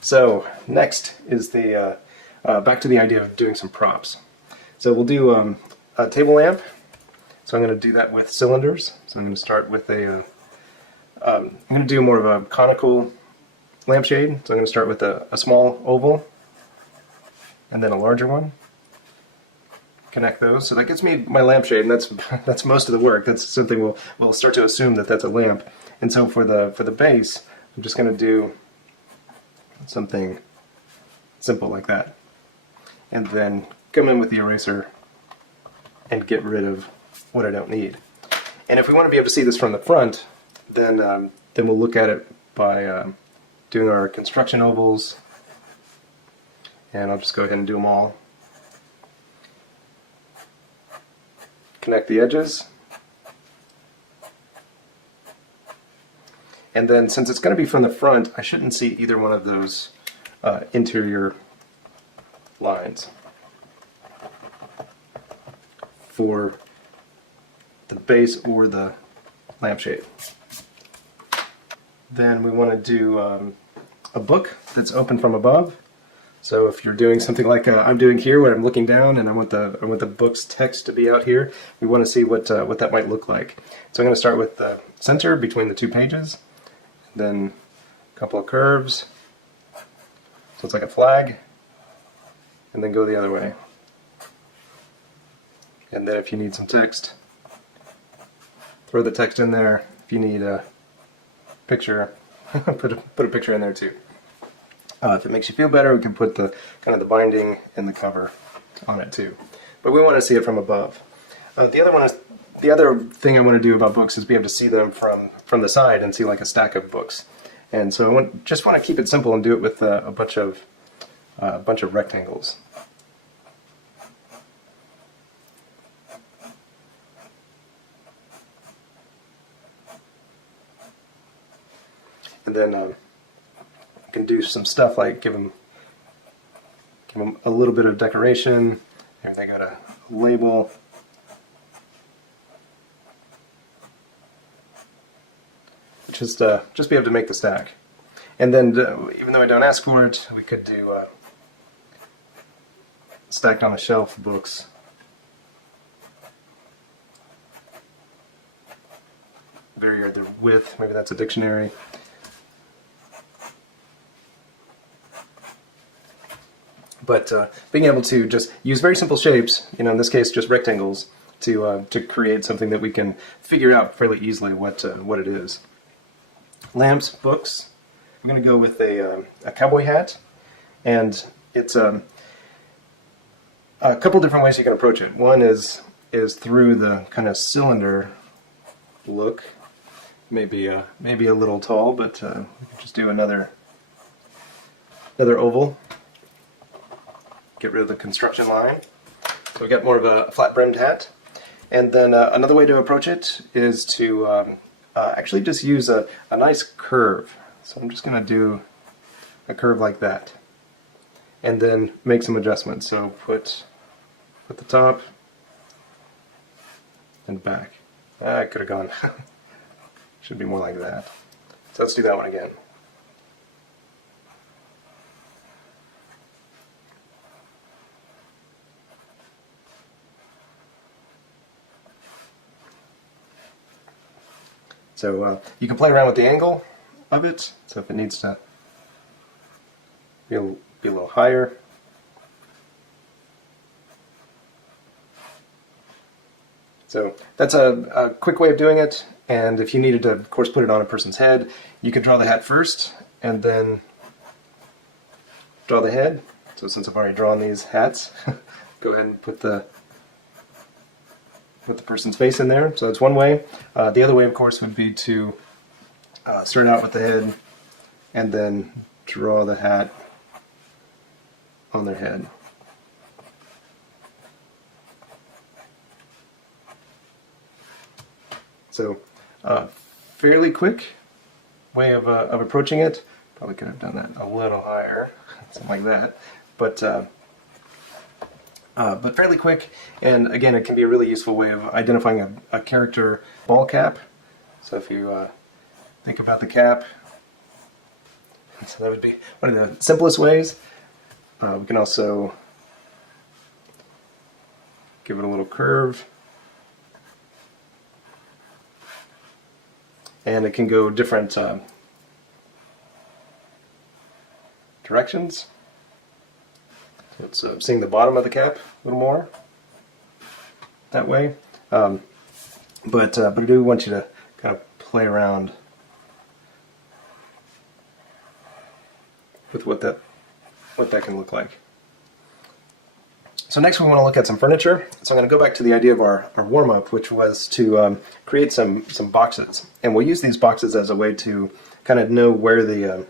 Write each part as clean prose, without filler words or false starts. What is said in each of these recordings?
So next is the back to the idea of doing some props. So we'll do a table lamp. So I'm going to do that with cylinders. So I'm going to start with I'm going to do more of a conical lampshade. So I'm going to start with a small oval and then a larger one. Connect those. So that gets me my lampshade, and that's most of the work. That's something we'll start to assume that that's a lamp. And so for the base, I'm just going to do something simple like that. And then come in with the eraser and get rid of what I don't need. And if we want to be able to see this from the front, then we'll look at it by doing our construction ovals. And I'll just go ahead and do them all. Connect the edges. And then since it's going to be from the front, I shouldn't see either one of those interior lines for the base or the lampshade. Then we want to do a book that's open from above. So if you're doing something like I'm doing here, where I'm looking down and I want the book's text to be out here, we want to see what that might look like. So I'm going to start with the center between the two pages, then a couple of curves, so it's like a flag, and then go the other way. And then if you need some text, throw the text in there. If you need a picture, put a picture in there too. If it makes you feel better, we can put the kind of the binding and the cover on it too. But we want to see it from above. The other thing I want to do about books is be able to see them from the side and see like a stack of books. And so I just want to keep it simple and do it with a bunch of rectangles. And then you can do some stuff like give them a little bit of decoration. Here they got a label. Just be able to make the stack. And then even though I don't ask for it, we could do stacked on a shelf books. Vary their width, maybe that's a dictionary. But being able to just use very simple shapes, in this case just rectangles, to create something that we can figure out fairly easily what it is. Lamps, books. I'm going to go with a cowboy hat, and it's a couple different ways you can approach it. One is through the kind of cylinder look, maybe a little tall, but we can just do another oval. Get rid of the construction line. So we got more of a flat-brimmed hat. And then another way to approach it is to actually just use a nice curve. So I'm just going to do a curve like that. And then make some adjustments. So put the top and back. I could have gone. Should be more like that. So let's do that one again. So you can play around with the angle of it, so if it needs to be a little higher. So that's a quick way of doing it, and if you needed to, of course, put it on a person's head, you could draw the hat first, and then draw the head. So since I've already drawn these hats, go ahead and put the person's face in there. So that's one way. The other way, of course, would be to start out with the head and then draw the hat on their head. So fairly quick way of approaching it. Probably could have done that a little higher, something like that. But fairly quick, and again, it can be a really useful way of identifying a character ball cap. So if you think about the cap, So that would be one of the simplest ways. We can also give it a little curve. And it can go different directions. So it's seeing the bottom of the cap a little more that way. But I do want you to kind of play around with what that can look like. So next we want to look at some furniture. So I'm going to go back to the idea of our warm-up, which was to create some boxes. And we'll use these boxes as a way to kind of know where the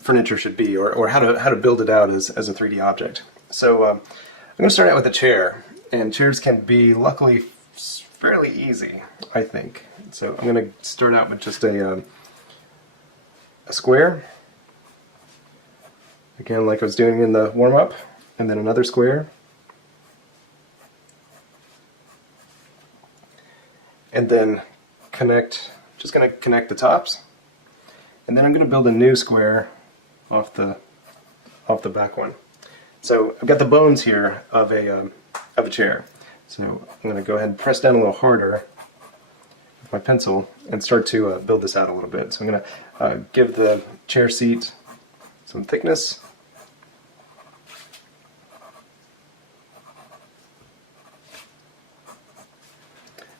furniture should be, or how to build it out as a 3D object. So I'm going to start out with a chair. And chairs can be, luckily, fairly easy, I think. So I'm going to start out with just a square. Again, like I was doing in the warm-up, and then another square. And then just going to connect the tops. And then I'm going to build a new square off the back one. So I've got the bones here of a chair. So I'm going to go ahead and press down a little harder with my pencil and start to build this out a little bit. So I'm going to give the chair seat some thickness.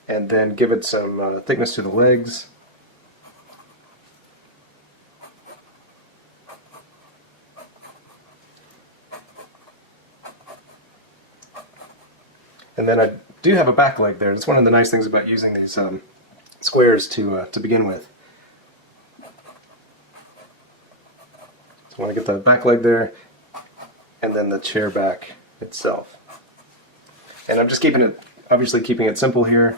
And then give it some thickness to the legs. And then I do have a back leg there. That's one of the nice things about using these squares to begin with. So I want to get the back leg there, and then the chair back itself. And I'm just obviously keeping it simple here.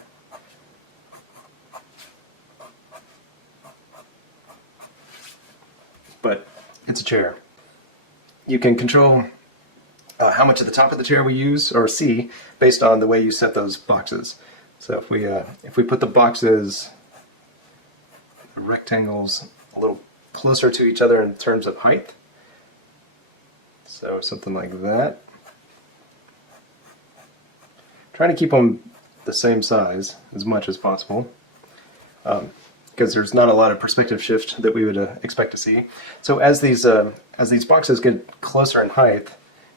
But it's a chair. You can control how much of the top of the chair we use or see based on the way you set those boxes. So if we put the boxes, the rectangles, a little closer to each other in terms of height, so something like that. Trying to keep them the same size as much as possible, because there's not a lot of perspective shift that we would expect to see. So as these boxes get closer in height,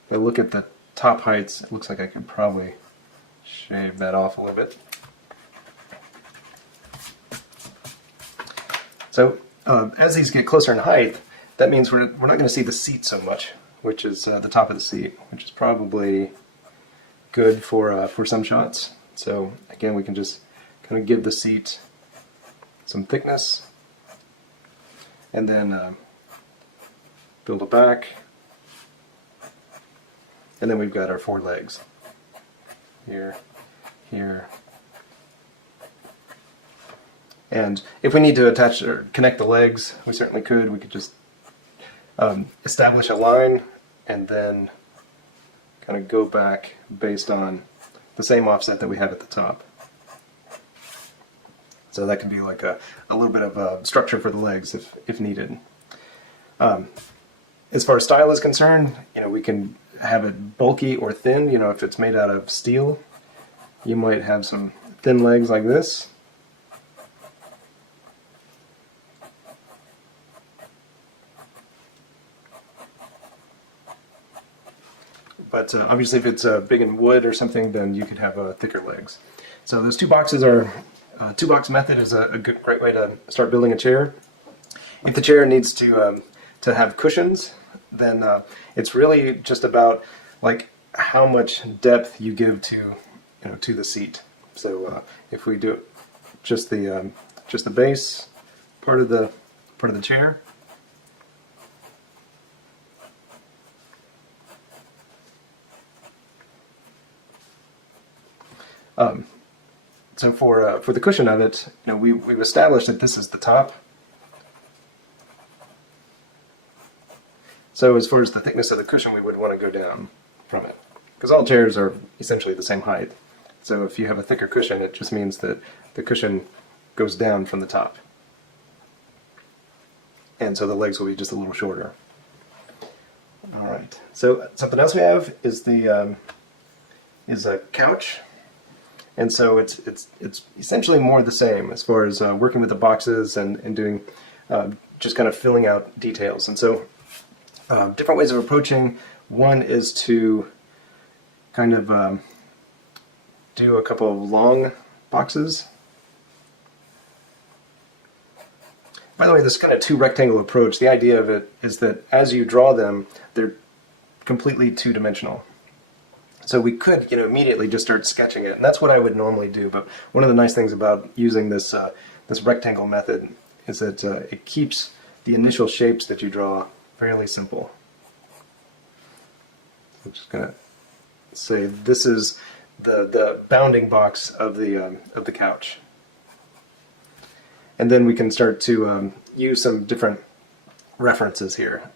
if I look at the top heights, it looks like I could probably shave that off a little bit. So as these get closer in height, that means we're not going to see the seat so much, which is the top of the seat, which is probably good for some shots. So again, we can just kind of give the seat some thickness, and then build a back. And then we've got our 4 legs. Here, here. And if we need to attach or connect the legs, we certainly could. We could just establish a line and then kind of go back based on the same offset that we have at the top. So that could be like a little bit of a structure for the legs if needed. As far as style is concerned, we can have it bulky or thin. If it's made out of steel, you might have some thin legs like this. But obviously if it's big in wood or something, then you could have thicker legs. So those two boxes are, two-box method is a great way to start building a chair. If the chair needs to have cushions, then it's really just about like how much depth you give to the seat. So if we do just the base part of the chair, so for the cushion of it, we've established that this is the top. So as far as the thickness of the cushion, we would want to go down from it, because all chairs are essentially the same height. So if you have a thicker cushion, it just means that the cushion goes down from the top. and so the legs will be just a little shorter. All right. So something else we have is the is a couch, and so it's essentially more the same as far as working with the boxes and doing just kind of filling out details. And so different ways of approaching. One is to kind of do a couple of long boxes. By the way, this kind of two rectangle approach, the idea of it is that as you draw them, they're completely two-dimensional. So we could, immediately just start sketching it, and that's what I would normally do. But one of the nice things about using this this rectangle method is that it keeps the initial shapes that you draw fairly simple. I'm just going to say this is the bounding box of the couch. And then we can start to use some different references here.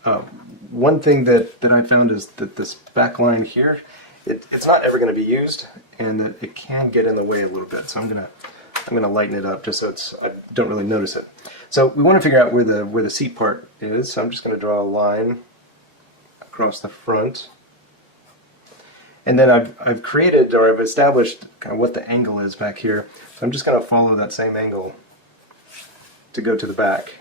One thing that I found is that this back line here, it's not ever going to be used, and that it can get in the way a little bit. So I'm gonna lighten it up just so I don't really notice it. So we want to figure out where the seat part is. So I'm just going to draw a line across the front, and then I've created, or I've established kind of what the angle is back here. So I'm just going to follow that same angle to go to the back,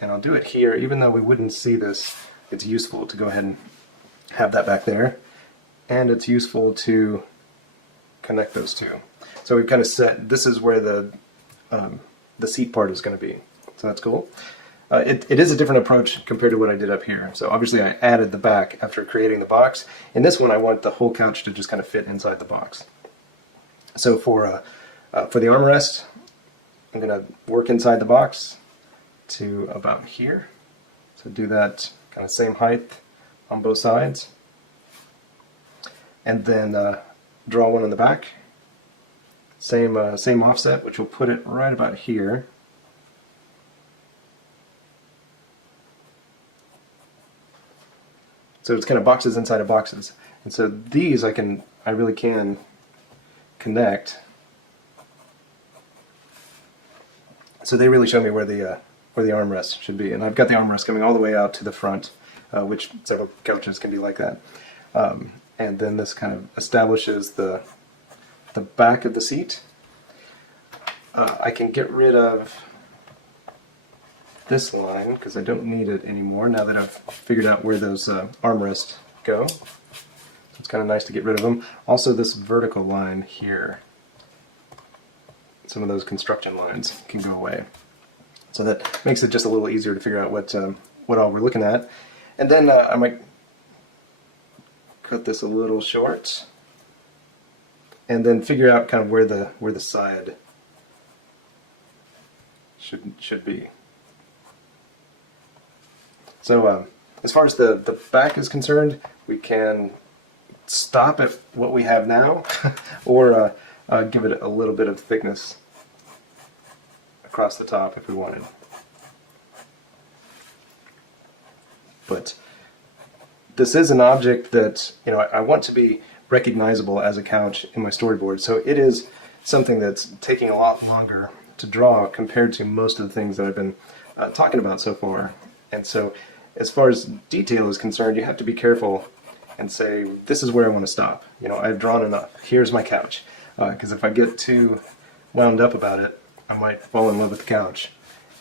and I'll do it here. Even though we wouldn't see this, it's useful to go ahead and have that back there, and it's useful to connect those two. So we've kind of set, this is where the seat part is going to be. So that's cool. It is a different approach compared to what I did up here. So obviously I added the back after creating the box. In this one I want the whole couch to just kind of fit inside the box. So for the armrest, I'm going to work inside the box to about here. So do that kind of same height on both sides. And then draw one in the back. Same offset, which will put it right about here. So it's kind of boxes inside of boxes. And so these I really can connect. So they really show me where the armrest should be, and I've got the armrest coming all the way out to the front, which several couches can be like that. And then this kind of establishes the back of the seat. I can get rid of this line because I don't need it anymore now that I've figured out where those armrests go. So it's kind of nice to get rid of them. Also, this vertical line here, some of those construction lines can go away. So that makes it just a little easier to figure out what all we're looking at. And then I might cut this a little short, and then figure out kind of where the side should be. So as far as the back is concerned, we can stop at what we have now, or give it a little bit of thickness across the top if we wanted. But this is an object that I want to be recognizable as a couch in my storyboard, so it is something that's taking a lot longer to draw compared to most of the things that I've been talking about so far. And so as far as detail is concerned, you have to be careful and say, this is where I want to stop. I've drawn enough. Here's my couch. Because if I get too wound up about it, I might fall in love with the couch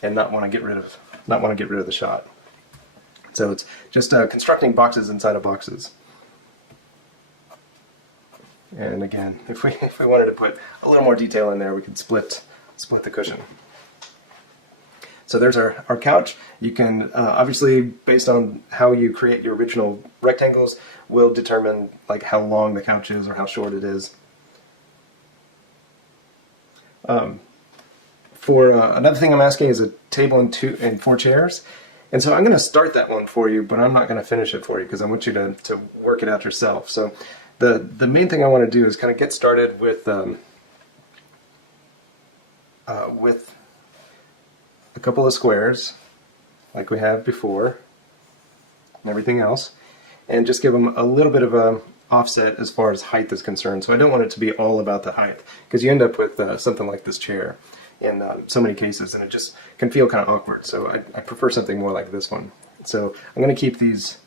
and not want to get rid of the shot. So it's just constructing boxes inside of boxes. And again, if we wanted to put a little more detail in there, we could split the cushion. So there's our couch. You can obviously, based on how you create your original rectangles, will determine like how long the couch is or how short it is. For another thing I'm asking is a table and 4 chairs. And so I'm going to start that one for you, but I'm not going to finish it for you because I want you to work it out yourself. So the main thing I want to do is kind of get started with a couple of squares like we have before and everything else, and just give them a little bit of a offset as far as height is concerned. So I don't want it to be all about the height, because you end up with something like this chair. in so many cases, and it just can feel kind of awkward. So I prefer something more like this one. So I'm going to keep these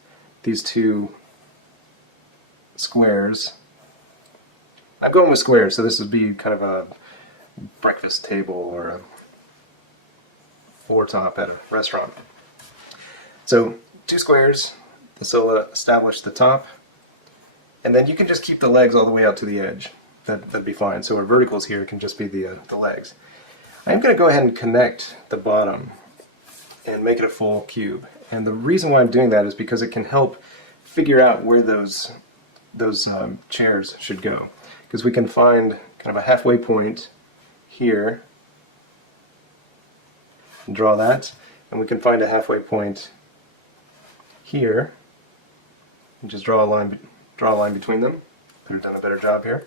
two squares. I'm going with squares, so this would be kind of a breakfast table or a four-top at a restaurant. So 2 squares, this will establish the top, and then you can just keep the legs all the way out to the edge. That'd be fine. So our verticals here can just be the legs. I'm going to go ahead and connect the bottom and make it a full cube. And the reason why I'm doing that is because it can help figure out where those chairs should go. Because we can find kind of a halfway point here and draw that, and we can find a halfway point here and just draw a line between them. Could have done a better job here.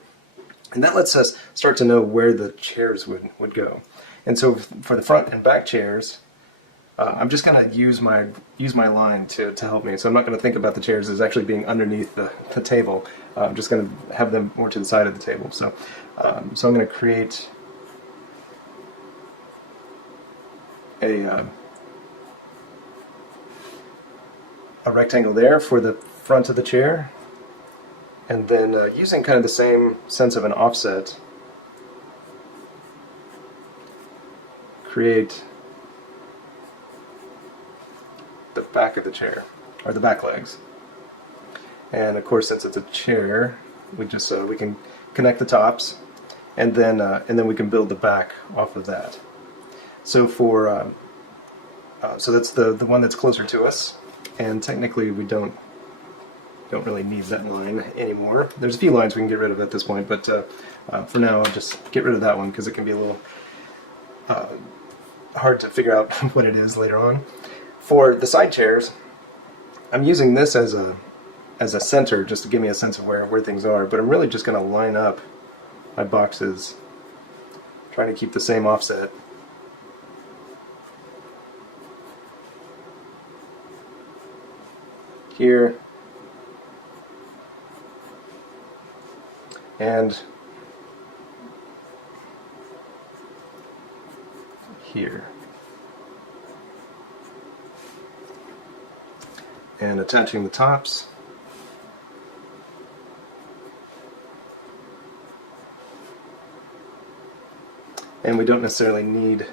And that lets us start to know where the chairs would go. And so for the front and back chairs, I'm just going to use my line to help me. So I'm not going to think about the chairs as actually being underneath the table. I'm just going to have them more to the side of the table. So I'm going to create a rectangle there for the front of the chair, and then using kind of the same sense of an offset, create the back of the chair, or the back legs. And of course, since it's a chair, we just we can connect the tops, and then we can build the back off of that. So for so that's the one that's closer to us, and technically we don't really need that line anymore. There's a few lines we can get rid of at this point, but for now I'll just get rid of that one because it can be a little hard to figure out what it is later on. For the side chairs, I'm using this as a center just to give me a sense of where things are, but I'm really just going to line up my boxes, trying to keep the same offset. Here and here, and attaching the tops. And we don't necessarily need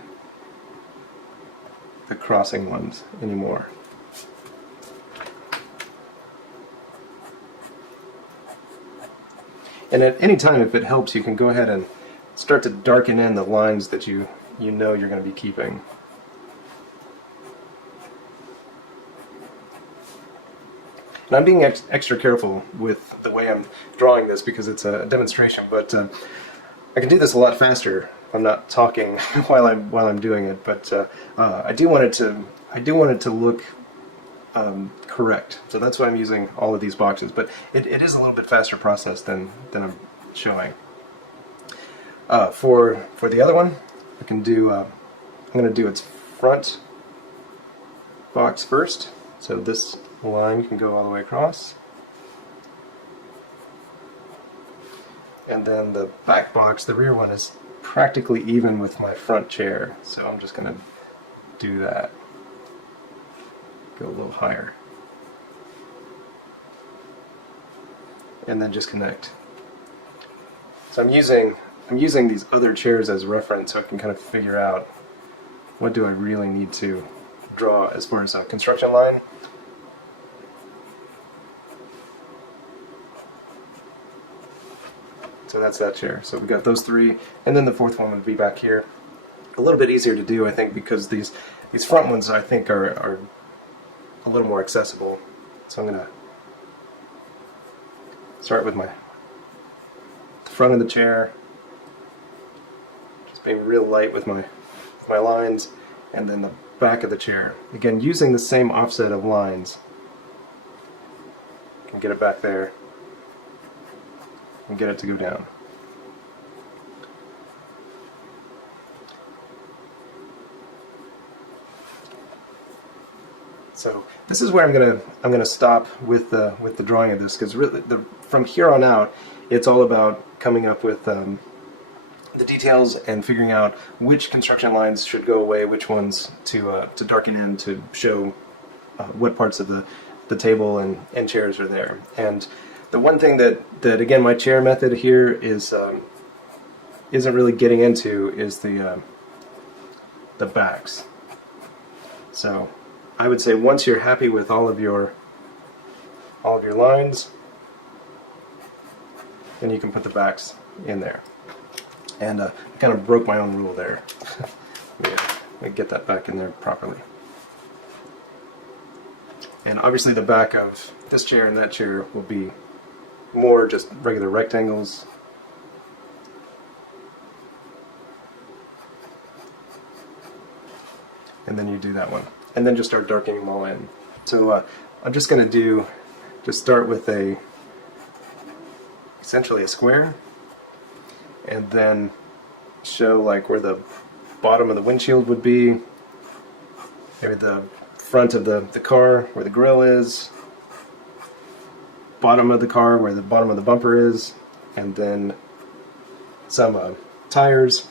the crossing ones anymore. And at any time, if it helps, you can go ahead and start to darken in the lines that you know you're going to be keeping. And I'm being extra careful with the way I'm drawing this because it's a demonstration, but I can do this a lot faster if I'm not talking while I'm doing it. But I do want it to look correct. So that's why I'm using all of these boxes. But it is a little bit faster process than I'm showing. For the other one, I can do. I'm going to do its front box first. So this line can go all the way across. And then the back box, the rear one, is practically even with my front chair. So I'm just going to do that. Go a little higher. And then just connect. So I'm using these other chairs as reference so I can kind of figure out what do I really need to draw as far as a construction line. So that's that chair. So we've got those three, and then the fourth one would be back here. A little bit easier to do, I think, because these front ones I think are a little more accessible. So I'm going to start with the front of the chair, just being real light with my lines, and then the back of the chair. Again, using the same offset of lines. Can get it back there and get it to go down. So this is where I'm gonna stop with the drawing of this, because really from here on out it's all about coming up with the details and figuring out which construction lines should go away, which ones to darken in to show what parts of the table and chairs are there. And the one thing that again my chair method here is isn't really getting into is the backs. So I would say once you're happy with all of your lines, then you can put the backs in there. And I kind of broke my own rule there. Let me get that back in there properly. And obviously the back of this chair and that chair will be more just regular rectangles. And then you do that one. And then just start darkening them all in. So I'm just going to just start with essentially a square, and then show like where the bottom of the windshield would be, maybe the front of the car where the grill is, bottom of the car where the bottom of the bumper is, and then some tires,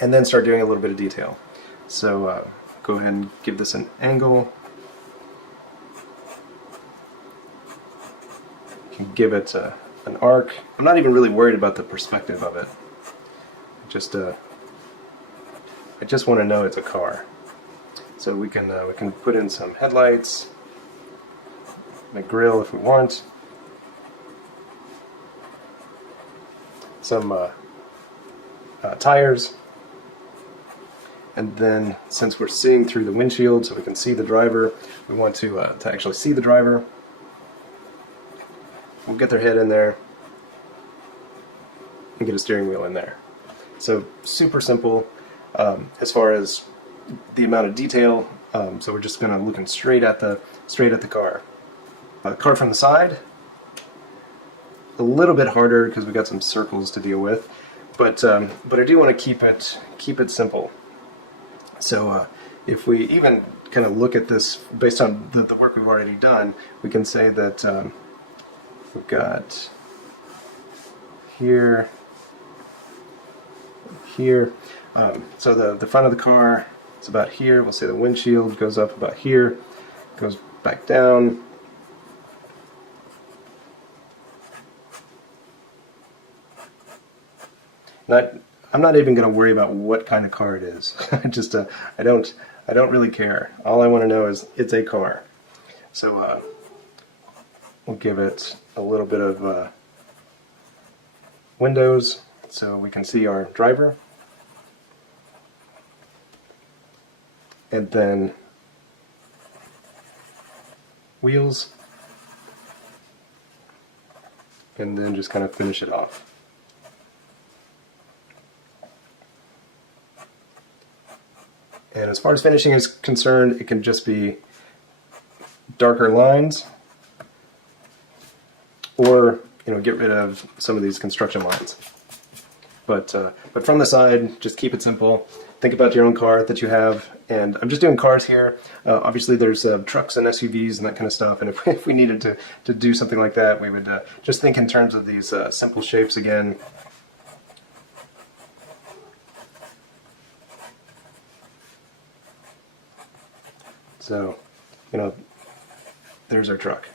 and then start doing a little bit of detail. So go ahead and give this an angle. You can give it an arc. I'm not even really worried about the perspective of it. I just want to know it's a car. So we can put in some headlights, a grill if we want, some tires, and then since we're seeing through the windshield so we can see the driver, we want to actually see the driver. We'll get their head in there and get a steering wheel in there. So super simple as far as the amount of detail. So we're just going to looking straight at the car. Car from the side, a little bit harder because we got some circles to deal with, but I do want to keep it simple. So if we even kind of look at this based on the work we've already done, we can say that we've got here. So the front of the car is about here. We'll say the windshield goes up about here, goes back down. I'm not even going to worry about what kind of car it is. I don't really care. All I want to know is it's a car. So we'll give it a little bit of windows so we can see our driver. And then wheels. And then just kind of finish it off. And as far as finishing is concerned, it can just be darker lines, or get rid of some of these construction lines. But from the side, just keep it simple. Think about your own car that you have, and I'm just doing cars here. Obviously, there's trucks and SUVs and that kind of stuff. And if we needed to do something like that, we would just think in terms of these simple shapes again. So, there's our truck.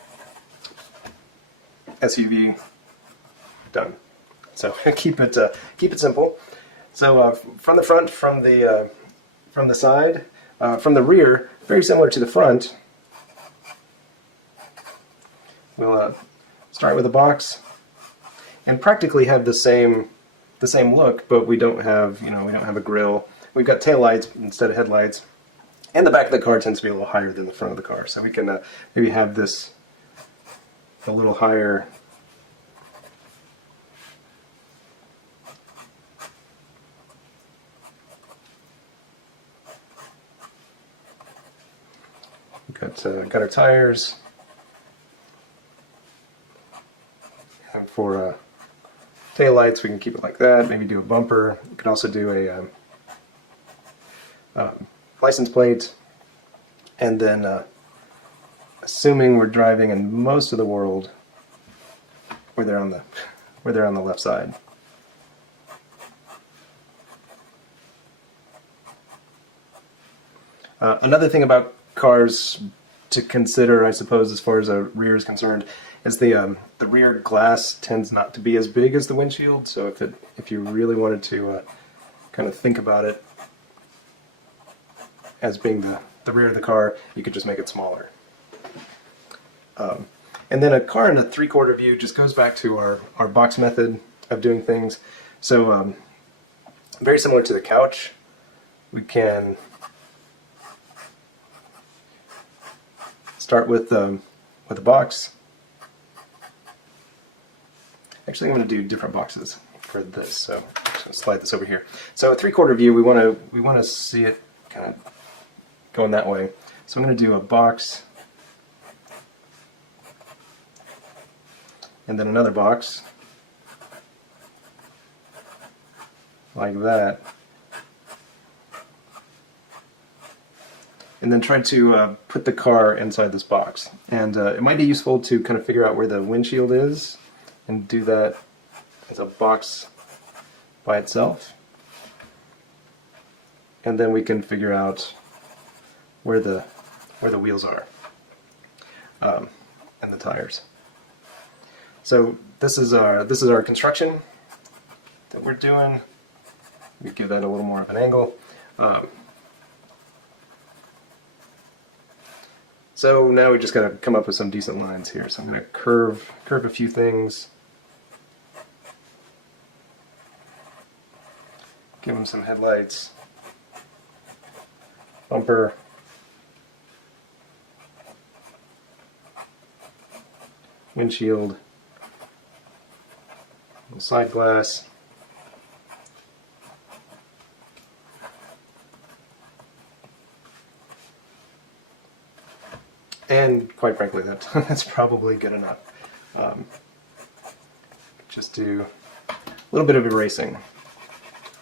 SUV, done. So keep it simple. So from the front, from the side, from the rear, very similar to the front. We'll start with a box, and practically have the same look, but we don't have a grill. We've got taillights instead of headlights. And the back of the car tends to be a little higher than the front of the car, so we can maybe have this a little higher. Got our tires, and for taillights we can keep it like that. Maybe do a bumper. You can also do a license plate, and then assuming we're driving in most of the world, where they're on the left side. Another thing about cars to consider, I suppose, as far as a rear is concerned, is the rear glass tends not to be as big as the windshield. So if you really wanted to kind of think about it as being the rear of the car, you could just make it smaller. And then a car in a 3/4 view just goes back to our box method of doing things. So very similar to the couch, we can start with a box. Actually, I'm going to do different boxes for this, so I'm just going to slide this over here. So a 3/4 view, we want to see it kind of going that way. So I'm going to do a box, and then another box, like that. And then try to put the car inside this box. And it might be useful to kind of figure out where the windshield is and do that as a box by itself. And then we can figure out where the wheels are and the tires. So this is our construction that we're doing. We give that a little more of an angle. So now we just got to come up with some decent lines here. So I'm going to curve a few things. Give them some headlights. Bumper. Windshield. Side glass. And quite frankly, that's probably good enough. Just do a little bit of erasing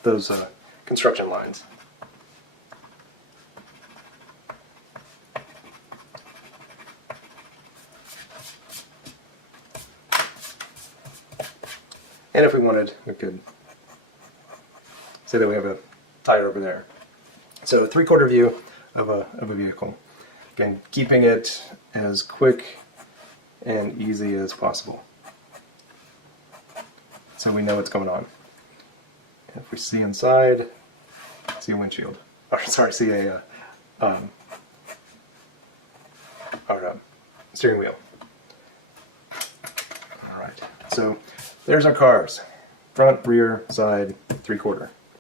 those construction lines. And if we wanted, we could say that we have a tire over there. So 3/4 view of a vehicle. Again, keeping it as quick and easy as possible, so we know what's going on. And if we see inside, see a windshield, or sorry, see a steering wheel. All right, so there's our cars: front, rear, side, 3/4.